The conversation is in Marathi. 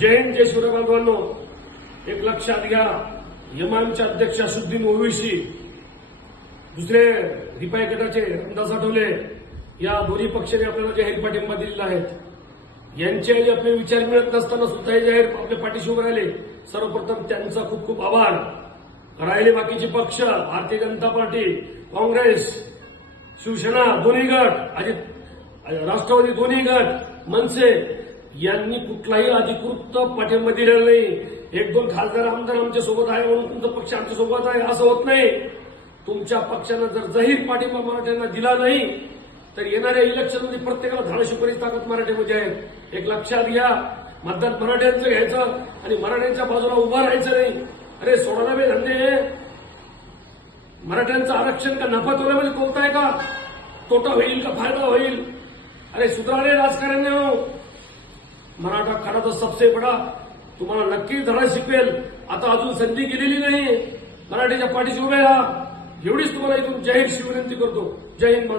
जय हिंद जय एक लक्षात घ्या यमानचे अध्यक्ष असुद्दीन ओवेसी दुसरे रिपाई गटाचे अंदाज आठवले या दोन्ही पक्षाने आपल्याला जाहीर पाठिंबा दिलेला आहे. यांचे आपले विचार मिळत नसताना सुद्धा हे जाहीर आपल्या पाठीशी उभे राहिले. सर्वप्रथम त्यांचा खूप खूप आभार. राहिले बाकीचे पक्ष भारतीय जनता पार्टी काँग्रेस शिवसेना दोन्ही गट अजित राष्ट्रवादी दोन्ही गट मनसे यांनी कुठलाही अधिकृत पाठिंबा दिलेला नाही. एक दोन खासदार आमदार आमच्यासोबत आहे म्हणून तुमचा पक्ष आमच्यासोबत आहे असं होत नाही. तुमच्या पक्षानं जर जाहीर पाठिंबा मराठ्यांना दिला नाही तर येणाऱ्या इलेक्शनमध्ये प्रत्येकाला धाडा शिकवण्याची ताकद मराठीमध्ये आहे. एक लक्षात घ्या मतदान मराठ्यांचं घ्यायचं आणि मराठ्यांच्या बाजूला उभं राहायचं नाही. अरे सोडा बे धंदे मराठ्यांचं आरक्षण का नफा तोऱ्यामध्ये कोणता का? तोटा होईल का फायदा होईल? अरे सुधारले राजकारण हो. मराठा खरा तर सबसे बडा तुम्हाला नक्की धडा शिकवेल. आता अजून संधी गेलेली नाही. मराठीच्या पाठीशी उभे राहा. एवढीच तुम्हाला इथून जाहीर शिवविनंती करतो. जय हिंद